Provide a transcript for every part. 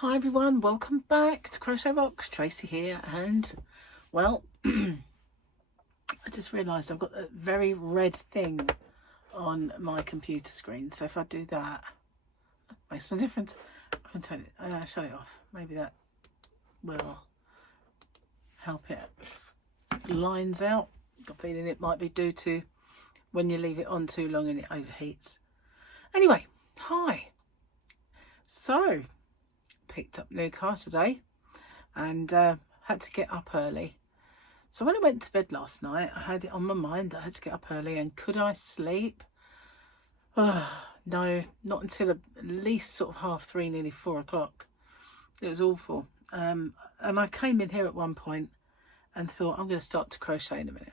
Hi everyone, welcome back to Crochet Rocks. Tracy here, and well, I just realised I've got a very red thing on my computer screen. So if I do that, makes no difference. I can turn it, shut it off. Maybe that will help it lines out. Got a feeling it might be due to when you leave it on too long and it overheats. Anyway, hi. So picked up new car today and had to get up early. So when I went to bed last night, I had it on my mind that I had to get up early, and could I sleep? Oh, no, not until at least sort of 3:30, nearly 4 o'clock. It was awful. And I came in here at one point and thought, I'm going to start to crochet in a minute.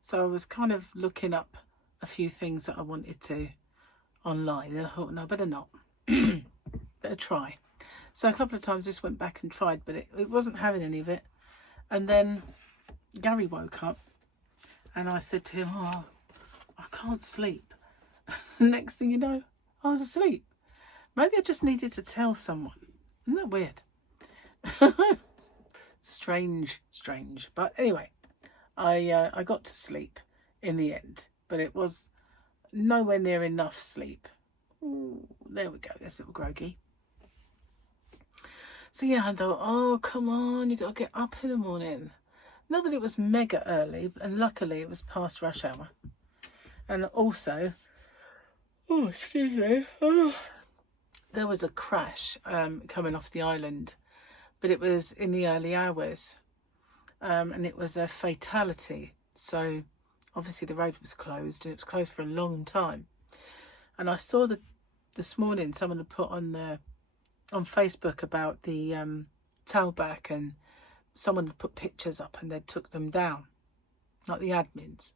So I was kind of looking up a few things that I wanted to online, and I thought, no, better not. Better try. So a couple of times I just went back and tried, but it wasn't having any of it. And then Gary woke up and I said to him, oh, I can't sleep. Next thing you know, I was asleep. Maybe I just needed to tell someone. Isn't that weird? Strange. But anyway, I got to sleep in the end, but it was nowhere near enough sleep. Ooh, there we go. There's a little groggy. So yeah, I thought, oh, come on, you got to get up in the morning. Not that it was mega early, and luckily it was past rush hour. And also, oh, excuse me, there was a crash coming off the island, but it was in the early hours, and it was a fatality. So obviously the road was closed, and it was closed for a long time. And I saw that this morning someone had put on Facebook about the tailback, and someone had put pictures up and they took them down, like the admins.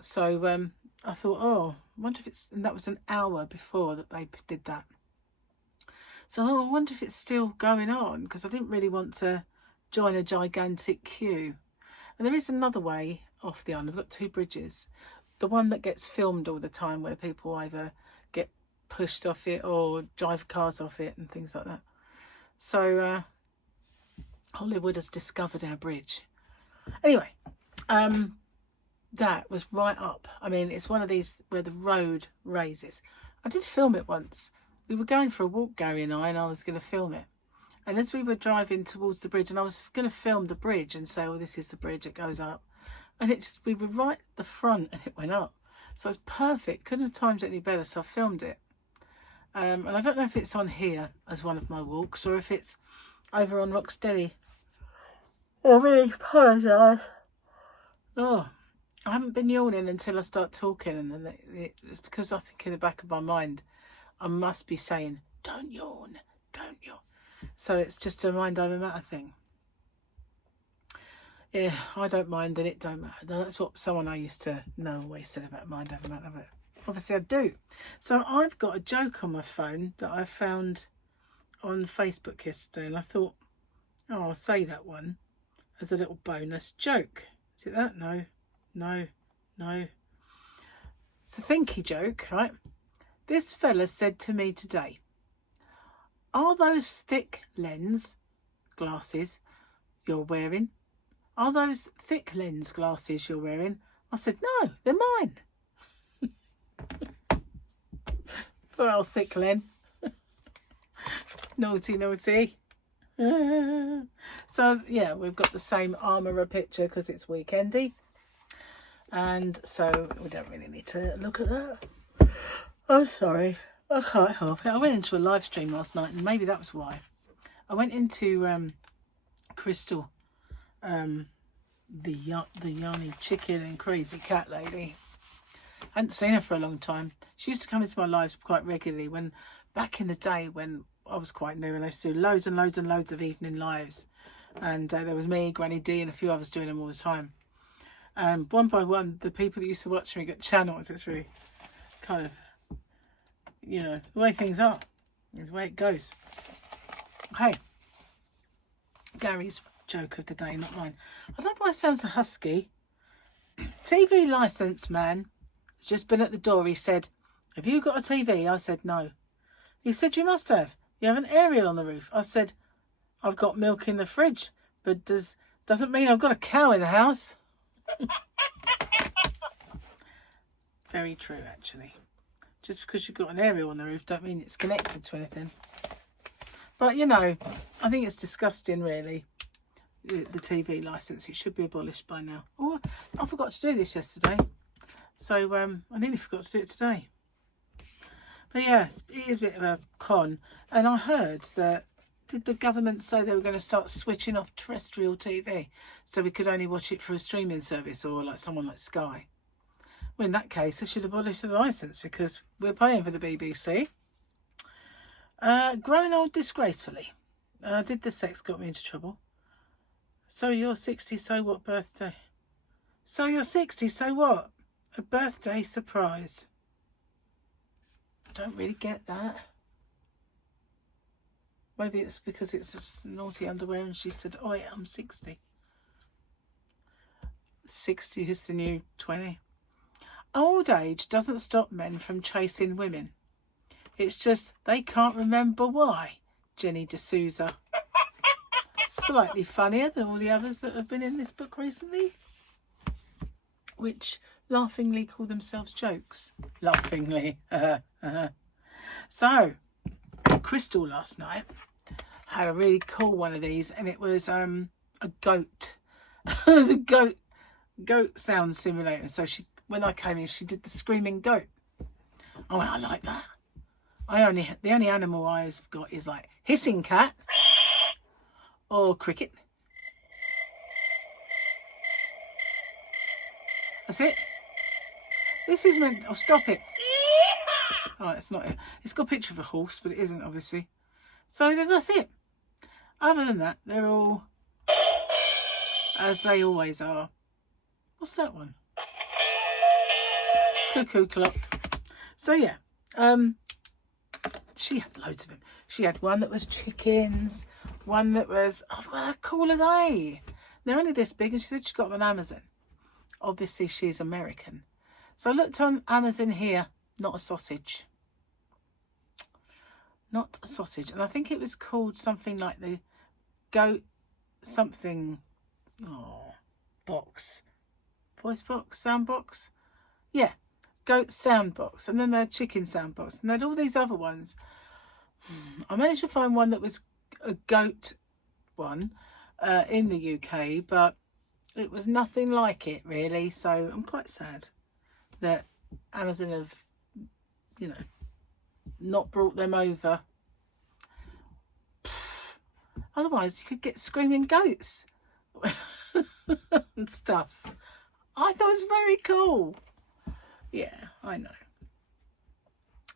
So I thought, oh, I wonder if it's, and that was an hour before that they did that. So I wonder if it's still going on, because I didn't really want to join a gigantic queue. And there is another way off the island. I've got two bridges. The one that gets filmed all the time, where people either get pushed off it or drive cars off it and things like that. So Hollywood has discovered our bridge. Anyway, that was right up. I mean, it's one of these where the road raises. I did film it once. We were going for a walk, Gary and I was going to film it. And as we were driving towards the bridge, and I was going to film the bridge and say, oh, this is the bridge, it goes up. And it just, we were right at the front and it went up. So it's perfect. Couldn't have timed it any better, so I filmed it. And I don't know if it's on here as one of my walks or if it's over on Rocksteady. I really apologise. Oh, I haven't been yawning until I start talking, and then it's because I think in the back of my mind I must be saying, don't yawn, don't yawn. So it's just a mind over matter thing. Yeah, I don't mind and it don't matter. That's what someone I used to know always said about mind over matter, but obviously I do. So I've got a joke on my phone that I found on Facebook yesterday, and I thought, oh, I'll say that one as a little bonus joke. Is it that? No. It's a thinky joke, right? This fella said to me today, are those thick lens glasses you're wearing? Are those thick lens glasses you're wearing? I said, no, they're mine. Poor old thick Len. Naughty. So yeah, we've got the same armourer picture because it's weekendy, and so we don't really need to look at that. I'm sorry, I can't help it. I went into a live stream last night, and maybe that was why. I went into Crystal, the yarny chicken and crazy cat lady. I hadn't seen her for a long time. She used to come into my lives quite regularly when back in the day when I was quite new, and I used to do loads of evening lives, and there was me, Granny D, and a few others doing them all the time. One by one, the people that used to watch me get channels. It's really kind of, you know, the way things are, is the way it goes. Okay, Gary's joke of the day, not mine. I don't know why I sound so husky. TV licence man has just been at the door. He said, have you got a TV? I said, no. He said, you must have. You have an aerial on the roof. I said, I've got milk in the fridge, but doesn't mean I've got a cow in the house. Very true, actually. Just because you've got an aerial on the roof don't mean it's connected to anything. But, you know, I think it's disgusting, really, the TV licence. It should be abolished by now. Oh, I forgot to do this yesterday. So I nearly forgot to do it today. But yeah, it is a bit of a con. And I heard that, did the government say they were going to start switching off terrestrial TV so we could only watch it through a streaming service or like someone like Sky? Well, in that case, they should abolish the licence because we're paying for the BBC. Grown old disgracefully. Did the sex got me into trouble? So you're 60, so what birthday? So you're 60, so what? A birthday surprise. I don't really get that. Maybe it's because it's naughty underwear and she said, oh yeah, I'm 60. 60 is the new 20. Old age doesn't stop men from chasing women. It's just they can't remember why. Jenny D'Souza. Slightly funnier than all the others that have been in this book recently, which laughingly call themselves jokes. Laughingly. So, Crystal last night had a really cool one of these, and it was a goat. It was a goat sound simulator. So she, when I came in, she did the screaming goat. Oh, I like that. The only animal I've got is like hissing cat or cricket. That's it. This is meant. Oh, stop it. Oh, it's not. It's got a picture of a horse, but it isn't, obviously. So that's it. Other than that, they're all as they always are. What's that one? Cuckoo clock. So yeah, she had loads of them. She had one that was chickens, one that was, oh, how cool are they? They're only this big, and she said she got them on Amazon. Obviously, she's American. So I looked on Amazon here, not a sausage. Not a sausage. And I think it was called something like the goat something, box. Voice box, sound box. Yeah, goat sound box. And then they had chicken sound box. And they had all these other ones. I managed to find one that was a goat one in the UK, but it was nothing like it, really. So I'm quite sad that Amazon have, not brought them over. Otherwise, you could get screaming goats and stuff. I thought it was very cool. Yeah, I know.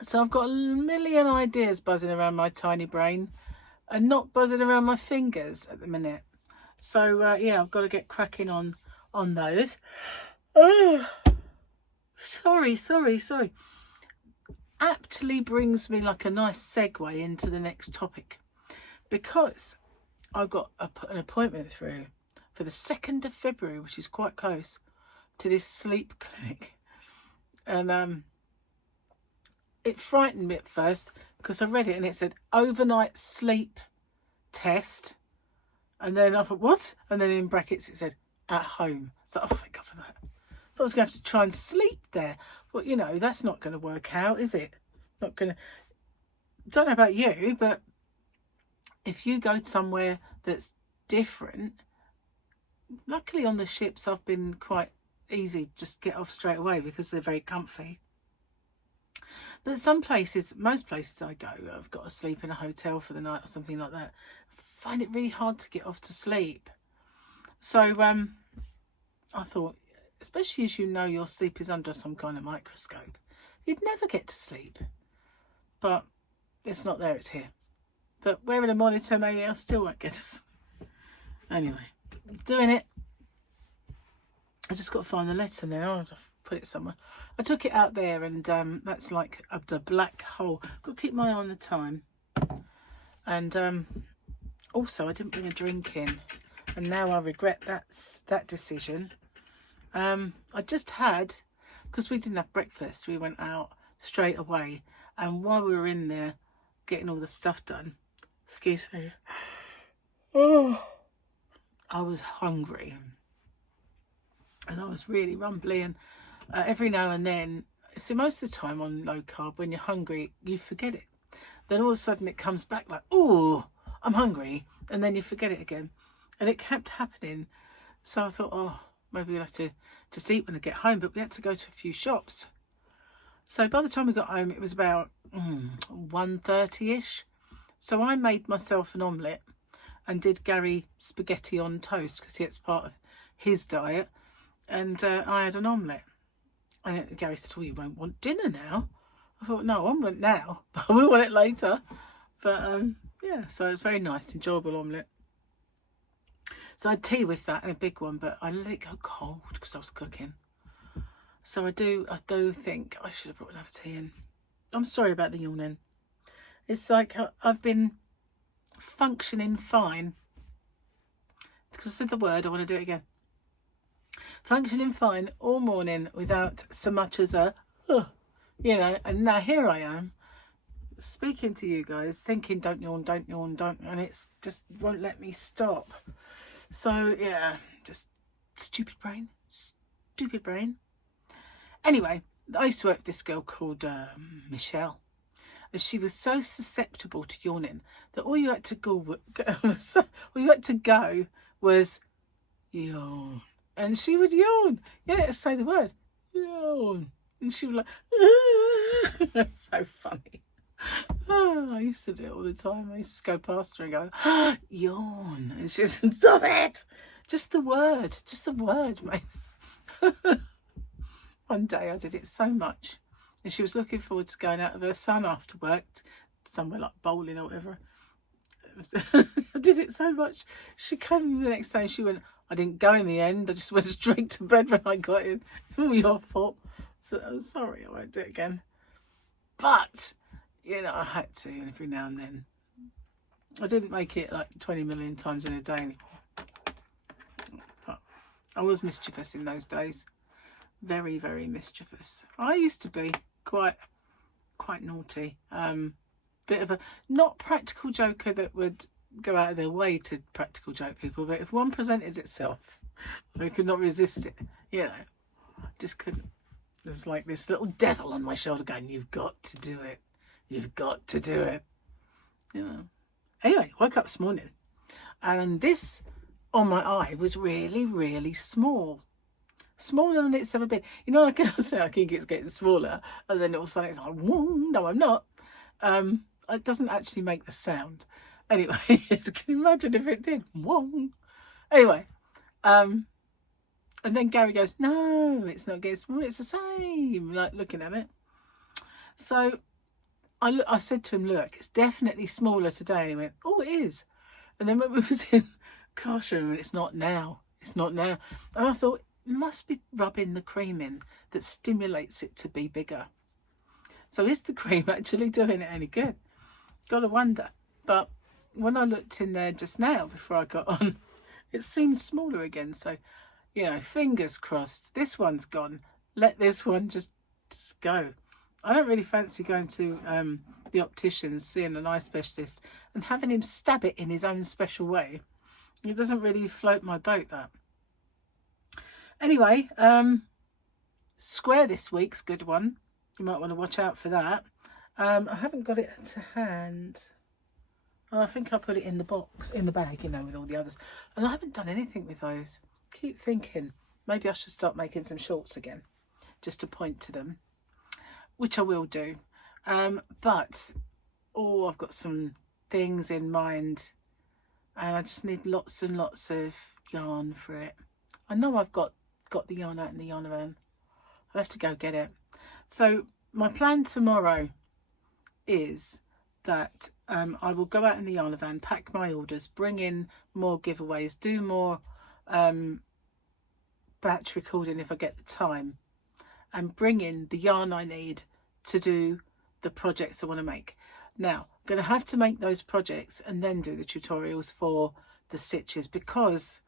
So I've got a million ideas buzzing around my tiny brain and not buzzing around my fingers at the minute. So, yeah, I've got to get cracking on those. Oh, sorry. Aptly brings me like a nice segue into the next topic, because I've got an appointment through for the 2nd of February, which is quite close, to this sleep clinic. And it frightened me at first because I read it and it said overnight sleep test. And then I thought, what? And then in brackets it said at home. So, oh, thank God for that. I thought I was going to have to try and sleep there. Well, that's not going to work out, is it? Not going to. Don't know about you, but if you go somewhere that's different, luckily on the ships I've been quite easy, just get off straight away because they're very comfy. But some places, most places I go, I've got to sleep in a hotel for the night or something like that. I find it really hard to get off to sleep. So I thought, especially as your sleep is under some kind of microscope, you'd never get to sleep. But it's not there, it's here. But wearing a monitor, maybe I still won't get to sleep. Anyway, doing it. I just got to find the letter now. I'll put it somewhere. I took it out there, and that's like the black hole. Got to keep my eye on the time. And also, I didn't bring a drink in, and now I regret that decision. I just had, because we didn't have breakfast, we went out straight away, and while we were in there, getting all the stuff done. Excuse me. Oh, I was hungry and I was really rumbly, and every now and then, so most of the time on low carb, when you're hungry, you forget it. Then all of a sudden it comes back like, oh, I'm hungry, and then you forget it again. And it kept happening. So I thought, oh, maybe we'll have to just eat when I get home. But we had to go to a few shops. So by the time we got home, it was about 1:30ish. So I made myself an omelette and did Gary spaghetti on toast because it's part of his diet. And I had an omelette. And Gary said, oh, you won't want dinner now. I thought, no, I want it now, but I will want it later. But yeah, so it's very nice, enjoyable omelette. So I had tea with that and a big one, but I let it go cold because I was cooking. So I do think I should have brought another tea in. I'm sorry about the yawning. It's like I've been functioning fine. Because I said the word, I want to do it again. Functioning fine all morning without so much as a, you know, and now here I am speaking to you guys thinking don't yawn, and it's just won't let me stop. So yeah, just stupid brain. Anyway, I used to work with this girl called Michelle, and she was so susceptible to yawning that all you had to go was yawn. And she would yawn. Yeah, say the word. Yawn. And she was like, so funny. Oh, I used to do it all the time. I used to go past her and go, yawn. And she said, stop it. Just the word, mate. One day I did it so much. And she was looking forward to going out with her son after work, somewhere like bowling or whatever. I did it so much. She came the next day and she went, I didn't go in the end. I just went straight to bed when I got in. All your fault. So I'm sorry, I won't do it again. But, you know, I had to every now and then. I didn't make it like 20 million times in a day anymore. But I was mischievous in those days. Very, very mischievous. I used to be quite naughty. Bit of a not practical joker that would go out of their way to practical joke people, but if one presented itself, I could not resist it. You know, just couldn't. It was like this little devil on my shoulder going, "You've got to do it. You've got to do it." You know. Anyway, woke up this morning, and this on my eye was really, really small. Smaller than it's ever been. You know, like I say, I think it's getting smaller, and then all of a sudden it's like, whoa, no, I'm not. It doesn't actually make the sound. Anyway, can you imagine if it did? Whoa. Anyway, and then Gary goes, no, it's not getting smaller, it's the same, like looking at it. So I said to him, look, it's definitely smaller today. And he went, oh, it is. And then when we was in gosh, it's not now. It's not now. And I thought, it must be rubbing the cream in that stimulates it to be bigger. So is the cream actually doing it any good? Gotta wonder. But when I looked in there just now before I got on, it seemed smaller again. So, you know, fingers crossed. This one's gone. Let this one just go. I don't really fancy going to the opticians, seeing an eye specialist and having him stab it in his own special way. It doesn't really float my boat, that. Anyway, square this week's good one. You might want to watch out for that. I haven't got it to hand. Oh, I think I put it in the box, in the bag, you know, with all the others. And I haven't done anything with those. Keep thinking, maybe I should start making some shorts again, just to point to them, which I will do. But, oh, I've got some things in mind, and I just need lots and lots of yarn for it. I know I've got the yarn out in the yarn around. I'll have to go get it. So my plan tomorrow is that I will go out in the yarn van, pack my orders, bring in more giveaways, do more batch recording if I get the time, and bring in the yarn I need to do the projects I want to make. Now, I'm going to have to make those projects and then do the tutorials for the stitches because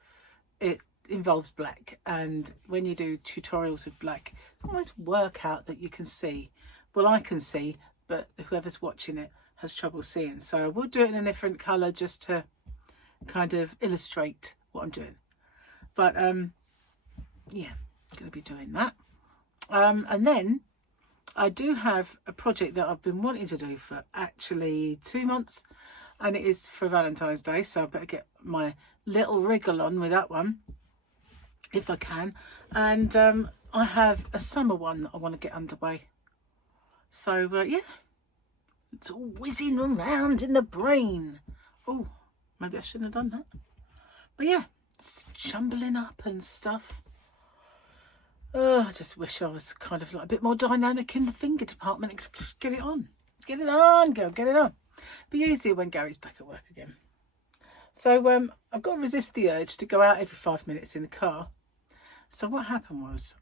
it involves black, and when you do tutorials with black, almost work out that you can see. Well, I can see, but whoever's watching it has trouble seeing. So I will do it in a different colour just to kind of illustrate what I'm doing. But yeah, going to be doing that. And then I do have a project that I've been wanting to do for actually 2 months, and it is for Valentine's Day, so I better get my little wriggle on with that one if I can. And I have a summer one that I want to get underway. So yeah, it's all whizzing around in the brain. Oh, maybe I shouldn't have done that. But yeah, it's jumbling up and stuff. I just wish I was kind of like a bit more dynamic in the finger department. Get it on. Get it on, girl. Get it on. Be easier when Gary's back at work again. So I've got to resist the urge to go out every 5 minutes in the car. So what happened was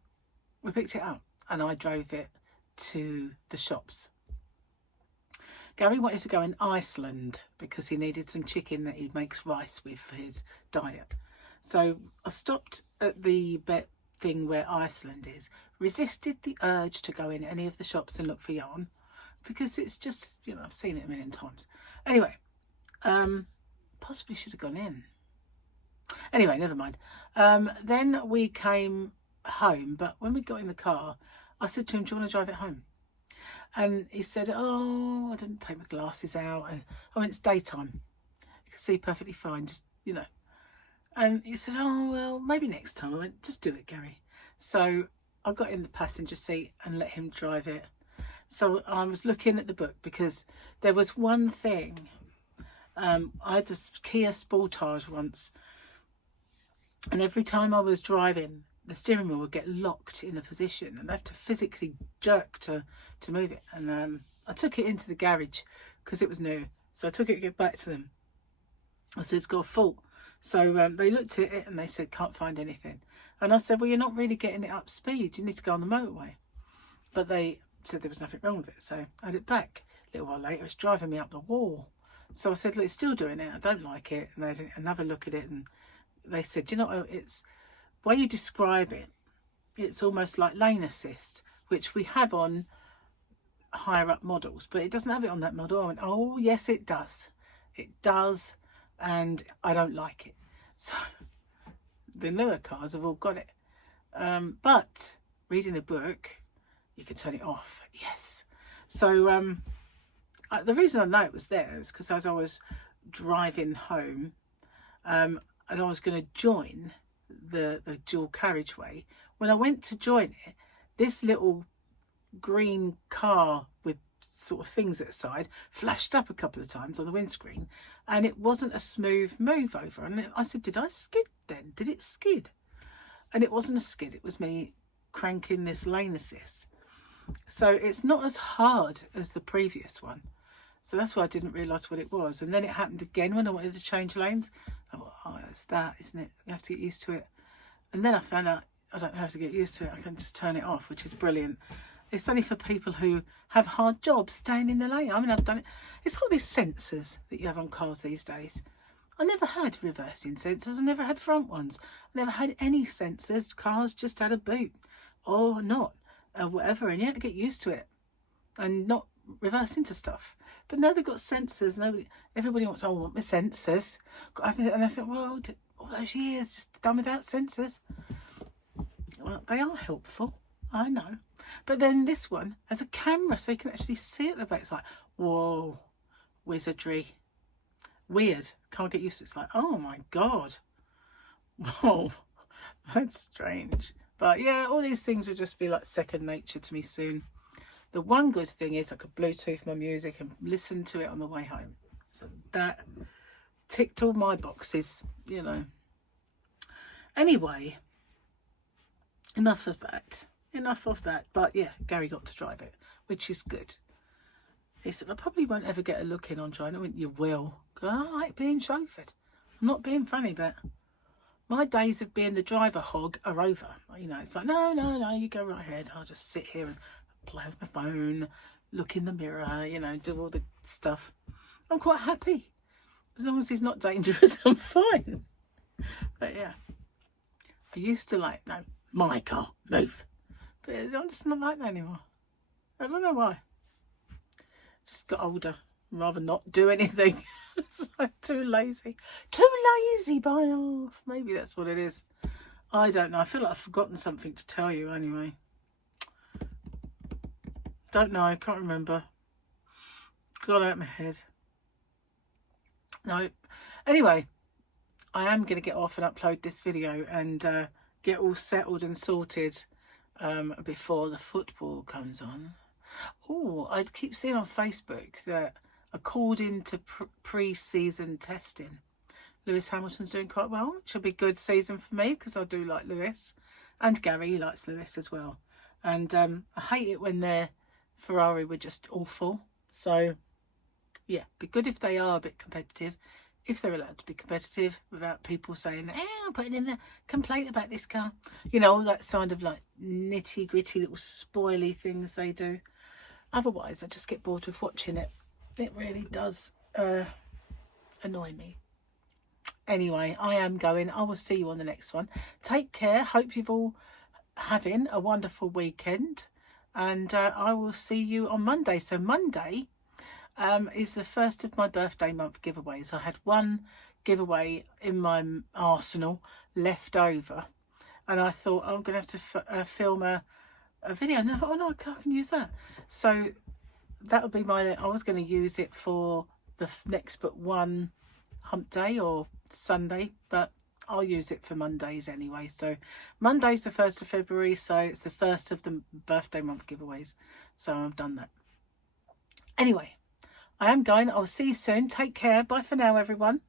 we picked it up and I drove it to the shops. Gary wanted to go in Iceland because he needed some chicken that he makes rice with for his diet. So I stopped at the thing where Iceland is, resisted the urge to go in any of the shops and look for yarn because it's just, you know, I've seen it a million times. Anyway, possibly should have gone in. Anyway, never mind. Then we came home, but when we got in the car, I said to him, do you want to drive it home? And he said, oh, I didn't take my glasses out. And I went, it's daytime. You can see perfectly fine, just, you know. And he said, oh, well, maybe next time. I went, just do it, Gary. So I got in the passenger seat and let him drive it. So I was looking at the book because there was one thing. I had this Kia Sportage once. And every time I was driving, the steering wheel would get locked in a position and I have to physically jerk to move it. And I took it into the garage because it was new. So I took it to get back to them. I said, it's got a fault. So they looked at it and they said, can't find anything. And I said, well, you're not really getting it up speed. You need to go on the motorway. But they said there was nothing wrong with it. So I had it back. A little while later, it was driving me up the wall. So I said, look, it's still doing it. I don't like it. And they had another look at it and they said, you know, it's the way you describe it, it's almost like lane assist, which we have on higher up models, but it doesn't have it on that model. I went, oh, yes, it does. It does. And I don't like it. So the newer cars have all got it. But reading the book, you can turn it off. Yes. So the reason I know it was there is because as I was driving home, and I was going to join the dual carriageway. When I went to join it, this little green car with sort of things at the side flashed up a couple of times on the windscreen, and it wasn't a smooth move over. And I said, did I skid then? Did it skid? And it wasn't a skid. It was me cranking this lane assist. So it's not as hard as the previous one. So that's why I didn't realise what it was. And then it happened again when I wanted to change lanes. I thought, oh, it's that, isn't it? You have to get used to it. And then I found out I don't have to get used to it. I can just turn it off, which is brilliant. It's only for people who have hard jobs staying in the lane. I mean, I've done it. It's all these sensors that you have on cars these days. I never had reversing sensors. I never had front ones. I never had any sensors. Cars just had a boot or not, or whatever. And you had to get used to it and not reverse into stuff. But now they've got sensors. Everybody wants, oh, I want my sensors. And I thought, well, all those years just done without sensors. Well, they are helpful, I know. But then this one has a camera, so you can actually see at the back. It's like, whoa, wizardry. Weird. Can't get used to it. It's like, oh my God. Whoa, that's strange. But yeah, all these things will just be like second nature to me soon. The one good thing is I could Bluetooth my music and listen to it on the way home. So that ticked all my boxes, you know. Anyway, enough of that. Enough of that. But yeah, Gary got to drive it, which is good. He said, I probably won't ever get a look in on driving. I went, you will. I like being chauffeured. I'm not being funny, but my days of being the driver hog are over. You know, it's like, no, you go right ahead. I'll just sit here and play with my phone, look in the mirror, you know, do all the stuff. I'm quite happy. As long as he's not dangerous, I'm fine. But yeah, I used to like, no, my car, move. But I'm just not like that anymore. I don't know why. Just got older. rather not do anything. So too lazy by half. Maybe that's what it is. I don't know. I feel like I've forgotten something to tell you anyway. Don't know. Can't remember. Got out of my head. No. Anyway, I am going to get off and upload this video and get all settled and sorted before the football comes on. Oh, I keep seeing on Facebook that according to pre-season testing, Lewis Hamilton's doing quite well, which will be a good season for me because I do like Lewis, and Gary likes Lewis as well. And I hate it when their Ferrari were just awful. So yeah, be good if they are a bit competitive, if they're allowed to be competitive without people saying, I'm putting in a complaint about this car. You know, all that kind of like nitty gritty little spoily things they do. Otherwise, I just get bored with watching it. It really does annoy me. Anyway, I am going. I will see you on the next one. Take care. Hope you've all having a wonderful weekend. And I will see you on Monday. So Monday is the first of my birthday month giveaways. I had one giveaway in my arsenal left over. And I thought, I'm going to have to film a video. And I thought, oh no, I can use that. So that would be I was going to use it for the next but one hump day or Sunday, but I'll use it for Mondays anyway. So Monday's the 1st of February, so it's the first of the birthday month giveaways. So I've done that. Anyway, I am going. I'll see you soon. Take care. Bye for now, everyone.